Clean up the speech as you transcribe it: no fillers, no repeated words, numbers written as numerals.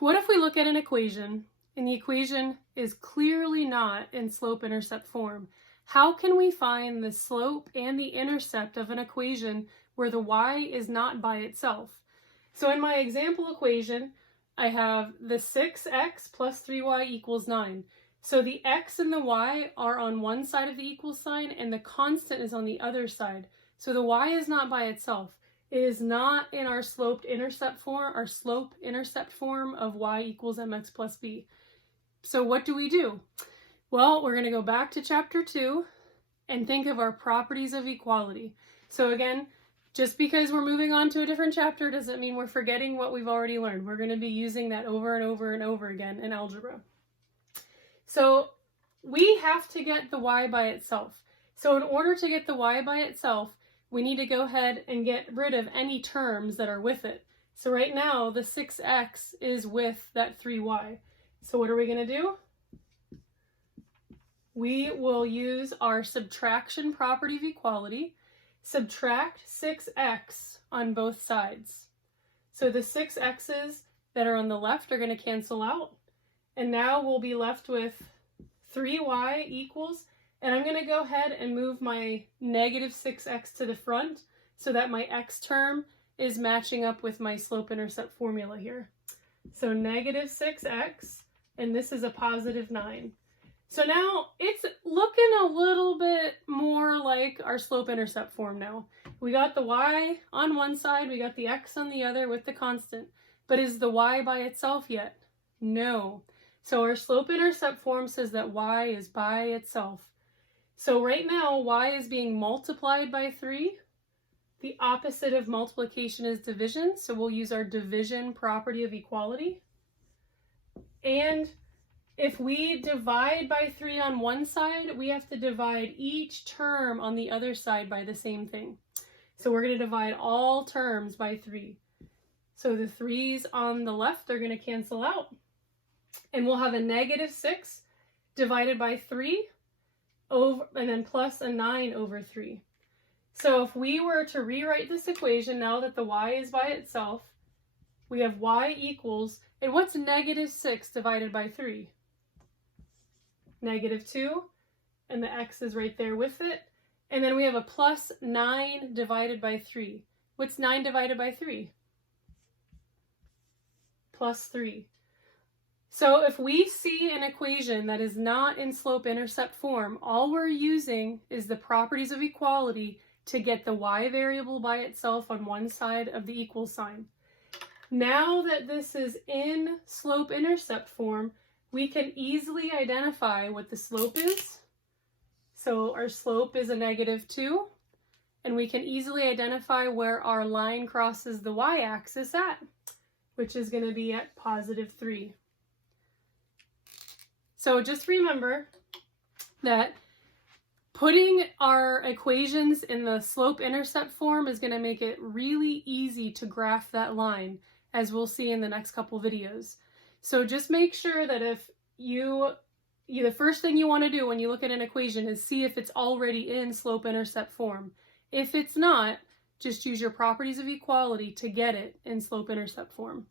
what if we look at an equation and the equation is clearly not in slope-intercept form? How can we find the slope and the intercept of an equation where the y is not by itself? So in my example equation, I have the 6x plus 3y equals 9. So the x and the y are on one side of the equal sign and the constant is on the other side. So the y is not by itself. It is not in our slope-intercept form of y equals mx plus b. So what do? Well, we're going to go back to chapter 2 and think of our properties of equality. So again, just because we're moving on to a different chapter doesn't mean we're forgetting what we've already learned. We're going to be using that over and over and over again in algebra. So we have to get the y by itself. So in order to get the y by itself, we need to go ahead and get rid of any terms that are with it. So right now, the 6x is with that 3y. So what are we going to do? We will use our subtraction property of equality, subtract 6x on both sides. So the 6x's that are on the left are going to cancel out. And now we'll be left with 3y equals, and I'm going to go ahead and move my negative 6x to the front so that my x term is matching up with my slope-intercept formula here. So negative 6x, and this is a positive 9. So now it's looking a little bit more like our slope-intercept form now. We got the y on one side, we got the x on the other with the constant. But is the y by itself yet? No. So our slope-intercept form says that y is by itself. So right now, y is being multiplied by 3. The opposite of multiplication is division, so we'll use our division property of equality. And if we divide by 3 on one side, we have to divide each term on the other side by the same thing. So we're going to divide all terms by 3. So the 3's on the left are going to cancel out. And we'll have a negative 6 divided by 3 over, and then plus a 9 over 3. So if we were to rewrite this equation now that the y is by itself, we have y equals, and what's negative 6 divided by 3? Negative 2, and the x is right there with it. And then we have a plus 9 divided by 3. What's 9 divided by 3? Plus 3. So if we see an equation that is not in slope-intercept form, all we're using is the properties of equality to get the y variable by itself on one side of the equal sign. Now that this is in slope-intercept form, we can easily identify what the slope is. So our slope is a negative 2, and we can easily identify where our line crosses the y-axis at, which is going to be at positive 3. So just remember that putting our equations in the slope-intercept form is going to make it really easy to graph that line, as we'll see in the next couple videos. So just make sure that if the first thing you want to do when you look at an equation is see if it's already in slope-intercept form. If it's not, just use your properties of equality to get it in slope-intercept form.